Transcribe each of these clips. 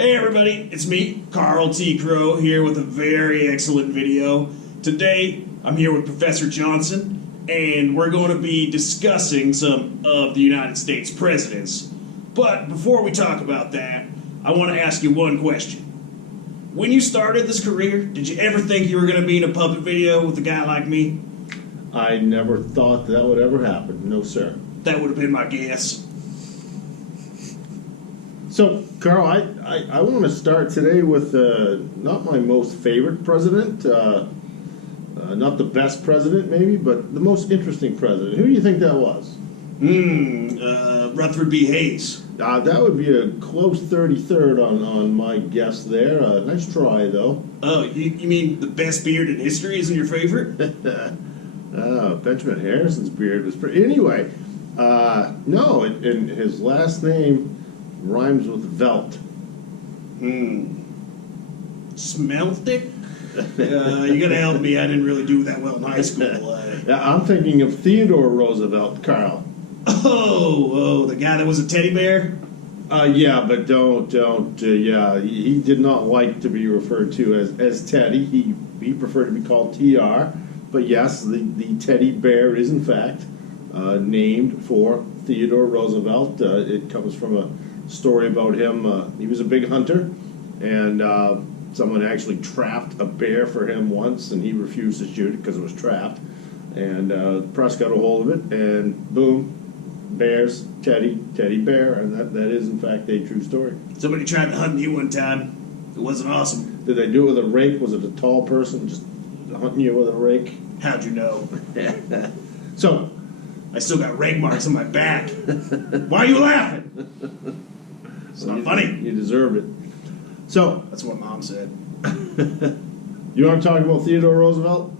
Hey everybody, it's me, Carl T. Crow, here with a very excellent video. Today, I'm here with Professor Johnson, and we're going to be discussing some of the United States presidents. But before we talk about that, I want to ask you one question. When you started this career, did you ever think you were going to be in a puppet video with a guy like me? I never thought that would ever happen. No, sir. That would have been my guess. So, Carl, I want to start today with not my most favorite president, not the best president maybe, but the most interesting president. Who do you think that was? Rutherford B. Hayes. That would be a close 33rd on my guess there. Nice try, though. Oh, you mean the best beard in history isn't your favorite? Benjamin Harrison's beard was pretty... Anyway, no, and his last name rhymes with Velt. Smelt it? You gotta help me. I didn't really do that well in high school. I'm thinking of Theodore Rosevelt, Carl. Oh, the guy that was a teddy bear? Yeah, but don't. Yeah, he did not like to be referred to as Teddy. He preferred to be called TR. But yes, the teddy bear is in fact named for Theodore Roosevelt. It comes from a story about him. He was a big hunter, and someone actually trapped a bear for him once, and he refused to shoot it because it was trapped. And the press got a hold of it, and boom, bears, teddy bear, and that is in fact a true story. Somebody tried to hunt me one time. It wasn't awesome. Did they do it with a rake? Was it a tall person just hunting you with a rake? How'd you know? So, I still got rake marks on my back. Why are you laughing? It's not funny. You deserved it. So, that's what Mom said. You want to talk about Theodore Roosevelt?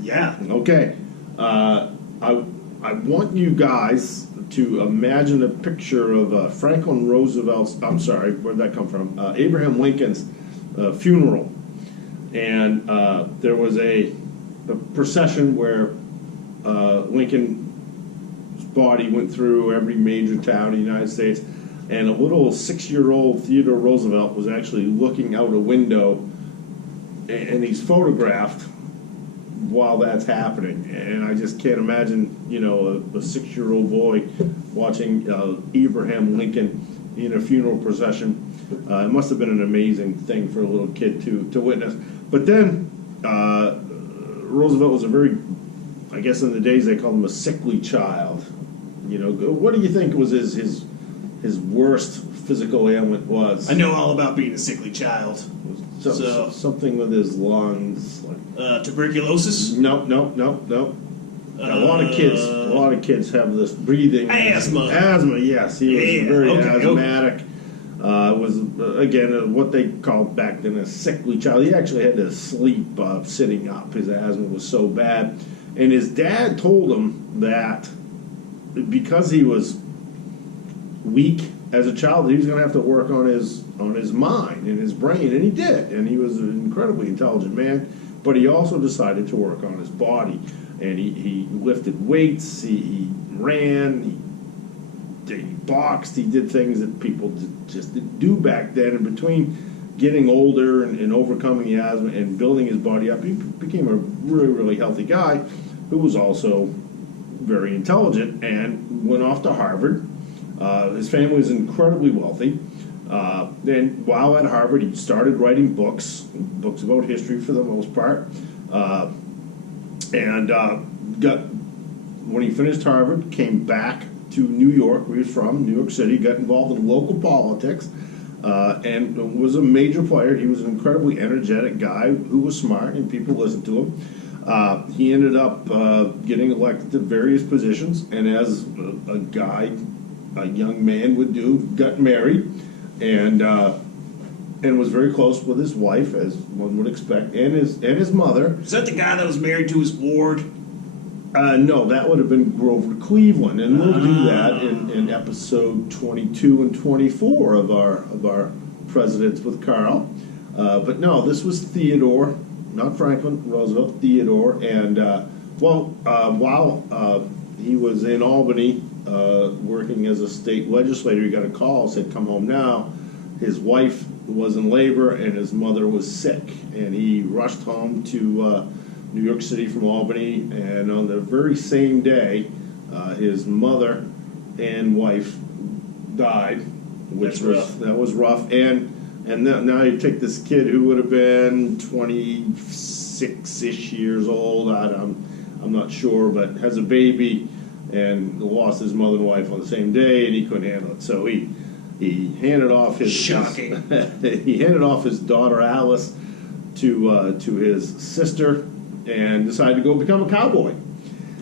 Yeah. Okay. I want you guys to imagine a picture of Franklin Roosevelt's, I'm sorry, where'd that come from? Abraham Lincoln's funeral. And there was a procession where Lincoln's body went through every major town in the United States. And a little 6-year-old Theodore Roosevelt was actually looking out a window, and he's photographed while that's happening. And I just can't imagine, a 6-year-old boy watching Abraham Lincoln in a funeral procession. It must have been an amazing thing for a little kid to witness. But then Roosevelt was a very, I guess in the days they called him a sickly child. What do you think was his worst physical ailment was? I know all about being a sickly child. Something with his lungs. Tuberculosis? Nope. A lot of kids have this breathing. Asthma, yes. He was very asthmatic. Was, again, what they called back then a sickly child. He actually had to sleep sitting up. His asthma was so bad. And his dad told him that because he was weak as a child, he was going to have to work on his mind and his brain, and he did. And he was an incredibly intelligent man, but he also decided to work on his body. And he lifted weights, he ran, he boxed, he did things that people just didn't do back then. And between getting older and overcoming the asthma and building his body up, he became a really, really healthy guy who was also very intelligent and went off to Harvard. His family was incredibly wealthy. Then while at Harvard, he started writing books about history for the most part. When he finished Harvard, came back to New York, where he was from, New York City, got involved in local politics, and was a major player. He was an incredibly energetic guy who was smart, and people listened to him. He ended up getting elected to various positions, and as a young man would do, got married, and was very close with his wife, as one would expect, and his mother. Is that the guy that was married to his ward? No, that would have been Grover Cleveland, and we'll do that in episode 22 and 24 of our Presidents with Carl. But no, this was Theodore, not Franklin Roosevelt, Theodore, and while he was in Albany working as a state legislator, he got a call, said, "Come home now." His wife was in labor and his mother was sick, and he rushed home to New York City from Albany, and on the very same day, his mother and wife died, which that was rough. And now you take this kid who would have been 26-ish years old. I'm not sure, but has a baby and lost his mother and wife on the same day, and he couldn't handle it. So he handed off his shocking. He handed off his daughter Alice to his sister, and decided to go become a cowboy.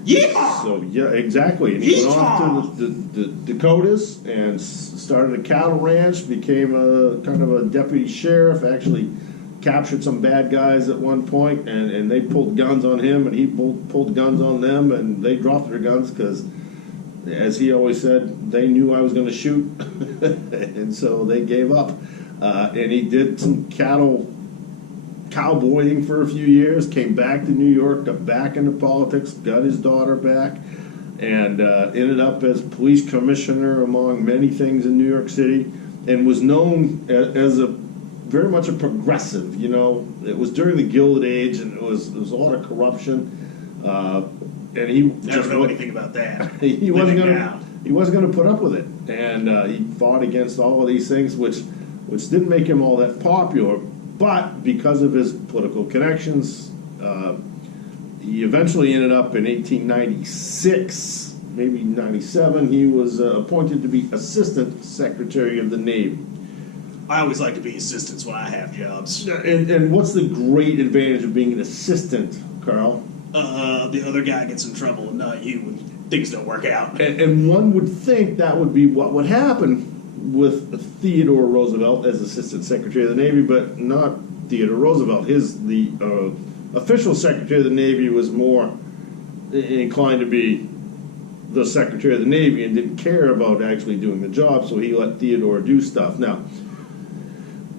Yeehaw! So yeah, exactly. And he went off to the Dakotas and started a cattle ranch. Became a kind of a deputy sheriff. Actually captured some bad guys at one point, and they pulled guns on him, and he pulled guns on them, and they dropped their guns because, as he always said, they knew I was going to shoot, and so they gave up. And he did some cowboying for a few years, came back to New York, got back into politics, got his daughter back, and ended up as police commissioner among many things in New York City, and was known as very much a progressive. You know, it was during the Gilded Age, and there was a lot of corruption, and he I don't know anything about that. he wasn't going to put up with it, and he fought against all of these things, which didn't make him all that popular. But because of his political connections, he eventually ended up in 1896, maybe 97. He was appointed to be Assistant Secretary of the Navy. I always like to be assistants when I have jobs. And what's the great advantage of being an assistant, Carl? The other guy gets in trouble and not you when things don't work out. And one would think that would be what would happen with Theodore Roosevelt as Assistant Secretary of the Navy, but not Theodore Roosevelt. The official Secretary of the Navy was more inclined to be the Secretary of the Navy and didn't care about actually doing the job, so he let Theodore do stuff. Now,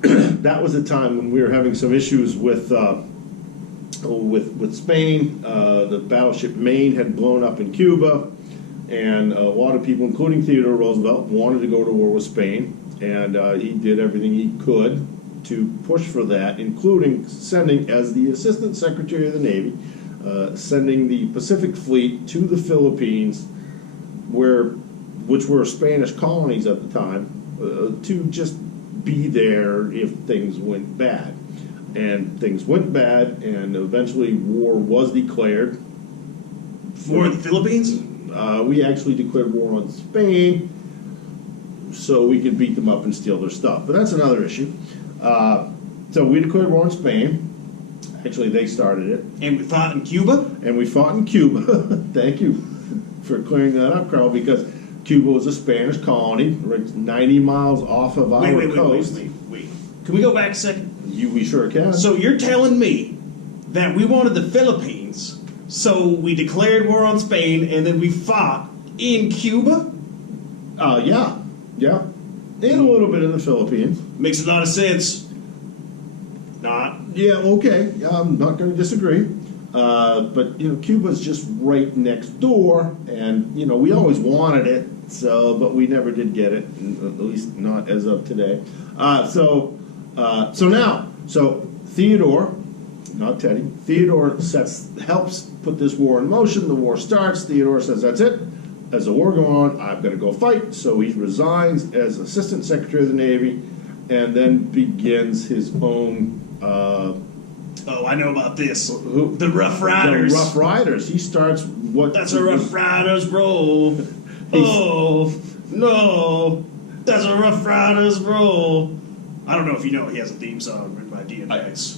that was a time when we were having some issues with Spain. The battleship Maine had blown up in Cuba, and a lot of people, including Theodore Roosevelt, wanted to go to war with Spain, and he did everything he could to push for that, including sending, as the Assistant Secretary of the Navy, sending the Pacific Fleet to the Philippines, which were Spanish colonies at the time, to just be there if things went bad. And things went bad, and eventually war was declared. For the Philippines? We actually declared war on Spain so we could beat them up and steal their stuff. But that's another issue. So we declared war on Spain. Actually, they started it. And we fought in Cuba? And we fought in Cuba. Thank you for clearing that up, Carl, because Cuba was a Spanish colony, right 90 miles off of our coast. Wait. Can we go back a second? We sure can. So you're telling me that we wanted the Philippines, so we declared war on Spain, and then we fought in Cuba? Yeah. And a little bit in the Philippines. Makes a lot of sense. Not. Yeah, okay. I'm not going to disagree. But, Cuba's just right next door, and, we always wanted it, but we never did get it, at least not as of today. So Theodore, not Teddy, Theodore helps put this war in motion. The war starts. Theodore says, that's it. As the war goes on, I've got to go fight. So he resigns as Assistant Secretary of the Navy and then begins his own... I know about this. The Rough Riders. The Rough Riders. He starts what... That's a Rough Riders roll. Oh, no. That's a Rough Riders roll. I don't know if you know he has a theme song written by DMX.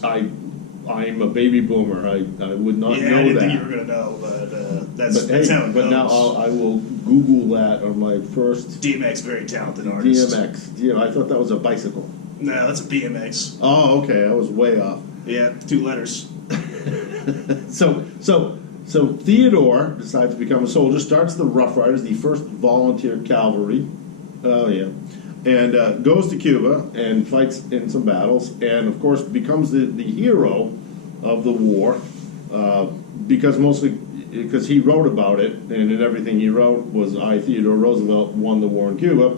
I'm a baby boomer. I would not know that. I didn't think you were going to know, but that's how it goes. But now I will Google that on my first... DMX, very talented artist. DMX. I thought that was a bicycle. No, that's a BMX. Oh, okay. I was way off. Yeah, 2 letters. So Theodore decides to become a soldier, starts the Rough Riders, the first volunteer cavalry. Oh, yeah. And goes to Cuba and fights in some battles, and of course becomes the hero of the war, because he wrote about it, and in everything he wrote was, I, Theodore Roosevelt, won the war in Cuba.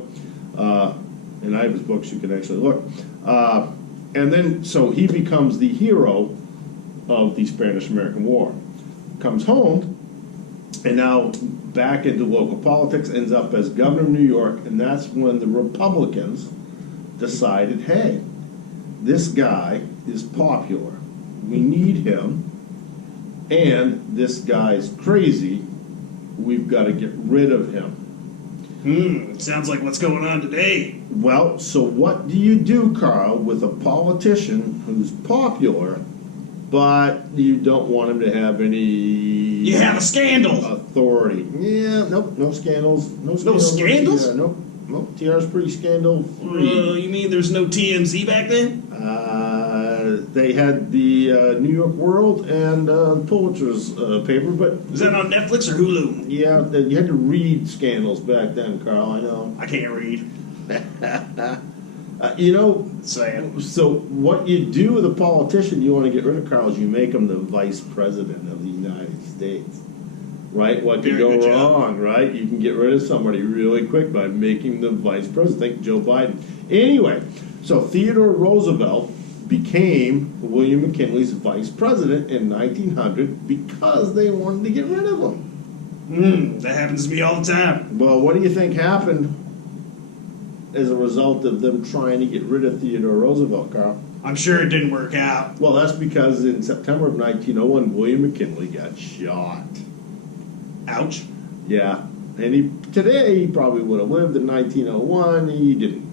And I have his books, you can actually look. And then, so he becomes the hero of the Spanish-American War. Comes home, and now back into local politics, ends up as governor of New York, and that's when the Republicans decided, hey, this guy is popular. We need him, and this guy's crazy. We've got to get rid of him. Sounds like what's going on today. Well, so what do you do, Carl, with a politician who's popular, but you don't want him to have any... You have a scandal. Authority. Yeah, nope, no scandals. No scandals? Yeah, nope. TR's pretty scandal-free. You mean there's no TMZ back then? They had the New York World and Pulitzer's paper, but... Is that on Netflix or Hulu? Yeah, you had to read scandals back then, Carl, I know. I can't read. You know, Sad. so what you do with a politician you want to get rid of, Carl, is you make him the vice president of the United States. Right? What could go wrong, right? You can get rid of somebody really quick by making them vice president. Think Joe Biden. Anyway, so Theodore Roosevelt became William McKinley's vice president in 1900 because they wanted to get rid of him. That happens to me all the time. Well, what do you think happened as a result of them trying to get rid of Theodore Roosevelt, Carl? I'm sure it didn't work out. Well, that's because in September of 1901, William McKinley got shot. Ouch. Yeah, and today he probably would have lived in 1901. He didn't.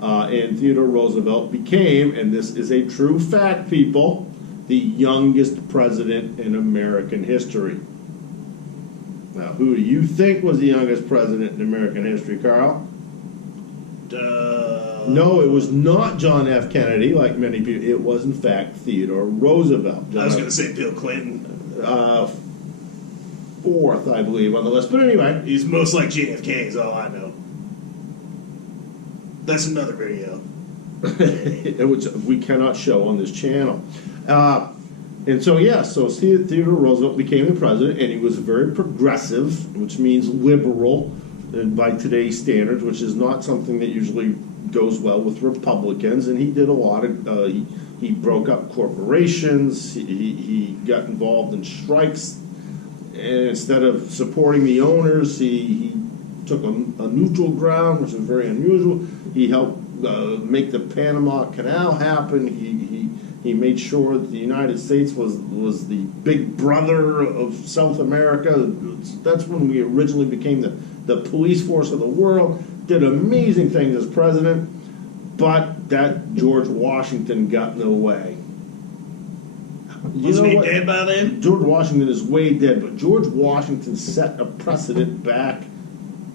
And Theodore Roosevelt became, and this is a true fact, people, the youngest president in American history. Now, who do you think was the youngest president in American history, Carl? No, it was not John F. Kennedy, like many people. It was, in fact, Theodore Roosevelt. I was going to say Bill Clinton. Fourth, I believe, on the list. But anyway. He's most like JFK is all I know. That's another video. Which we cannot show on this channel. And so, yeah, so Theodore Roosevelt became the president, and he was very progressive, which means liberal by today's standards, which is not something that usually goes well with Republicans. And he did a lot of, he broke up corporations, he got involved in strikes, and instead of supporting the owners, he took a neutral ground, which was very unusual. He helped make the Panama Canal happen. He made sure that the United States was the big brother of South America. That's when we originally became the police force of the world. Did amazing things as president, but that George Washington got in the way. Wasn't he dead by then? George Washington is way dead, but George Washington set a precedent back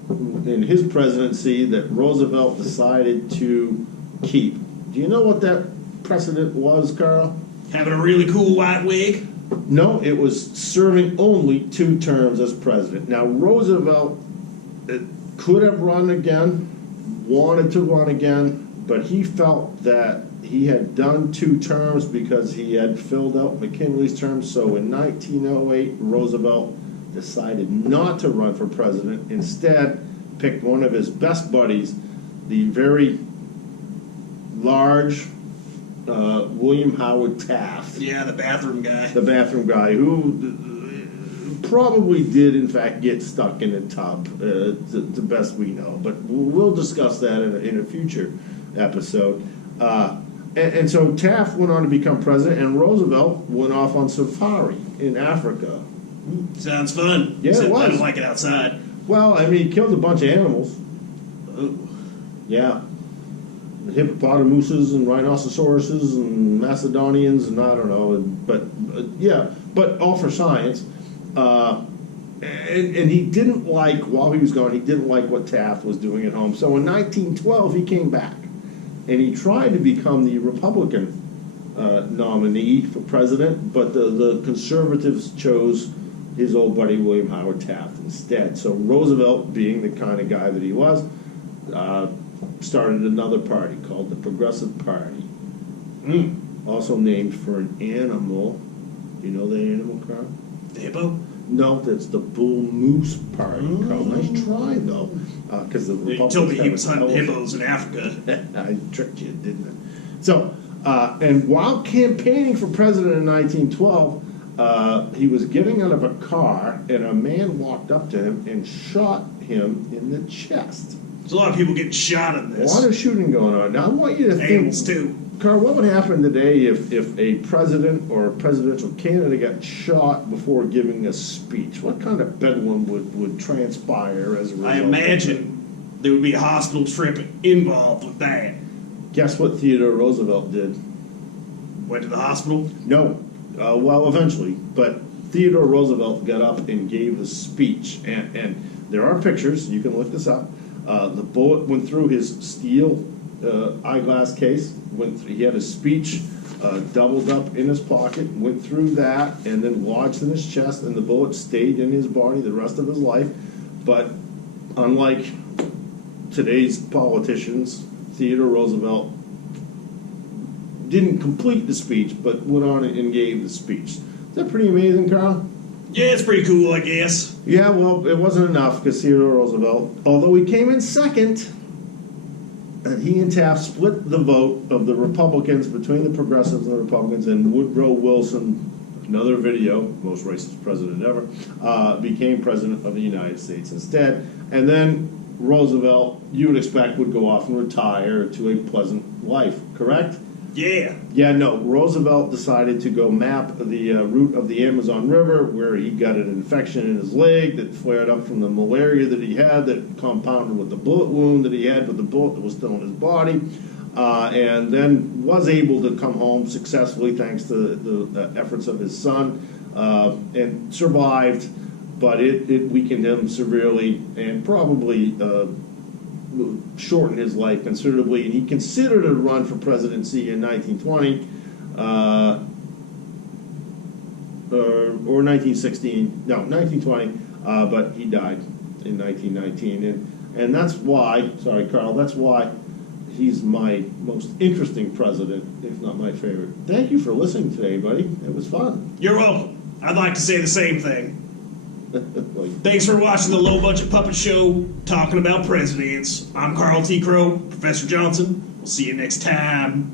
in his presidency that Roosevelt decided to keep. Do you know what that precedent was, Carl? Having a really cool white wig? No, it was serving only 2 terms as president. Now, Roosevelt could have run again, wanted to run again, but he felt that he had done 2 terms because he had filled out McKinley's term. So in 1908, Roosevelt decided not to run for president. Instead, picked one of his best buddies, the very large William Howard Taft. Yeah, the bathroom guy. The bathroom guy who probably did, in fact, get stuck in a tub, the best we know. But we'll discuss that in a future episode. And so Taft went on to become president, and Roosevelt went off on safari in Africa. Sounds fun. Yeah, Except it was. I don't like it outside. Well, I mean, he killed a bunch of animals. Yeah. Hippopotamuses and rhinoceroses and Macedonians and I don't know. But yeah, but all for science. And he didn't like, while he was gone, he didn't like what Taft was doing at home. So in 1912, he came back. And he tried to become the Republican nominee for president, but the conservatives chose his old buddy William Howard Taft instead. So Roosevelt, being the kind of guy that he was, started another party called the Progressive Party. Also named for an animal. You know the animal, Carl? The hippo? No, that's the bull moose party, Carl. Nice try, though. Because the You Republicans told me he have was a hunting elephant. hippos in Africa. I tricked you, didn't I? So, and while campaigning for president in 1912, he was getting out of a car, and a man walked up to him and shot him in the chest. There's a lot of people getting shot in A this. lot of shooting going on. Now, I want you to Animals, think, too. Carl, what would happen today if a president or a presidential candidate got shot before giving a speech? What kind of bedlam would transpire as a result? I imagine there would be a hospital trip involved with that. Guess what Theodore Roosevelt did? Went to the hospital. No. Well, eventually. But Theodore Roosevelt got up and gave a speech. And there are pictures. You can look this up. The bullet went through his steel eyeglass case. He had a speech doubled up in his pocket, went through that, and then lodged in his chest, and the bullet stayed in his body the rest of his life. But unlike today's politicians, Theodore Roosevelt didn't complete the speech, but went on and gave the speech. Is that pretty amazing, Carl? Yeah, it's pretty cool, I guess. Yeah, well, it wasn't enough because Theodore Roosevelt, although he came in second, and he and Taft split the vote of the Republicans between the progressives and the Republicans, and Woodrow Wilson, another video, most racist president ever, became president of the United States instead. And then Roosevelt, you would expect, would go off and retire to a pleasant life, correct? Yeah. Yeah, no. Roosevelt decided to go map the route of the Amazon River, where he got an infection in his leg that flared up from the malaria that he had, that compounded with the bullet wound that he had with the bullet that was still in his body, and then was able to come home successfully thanks to the efforts of his son, and survived, but it weakened him severely and probably shortened his life considerably, and he considered a run for presidency in 1920 or 1916, no, 1920, but he died in 1919, and that's why, sorry Carl, that's why he's my most interesting president, if not my favorite. Thank you for listening today, buddy. It was fun. You're welcome. I'd like to say the same thing. Thanks for watching the Low Budget Puppet Show, talking about presidents. I'm Carl T. Crow, Professor Johnson. We'll see you next time.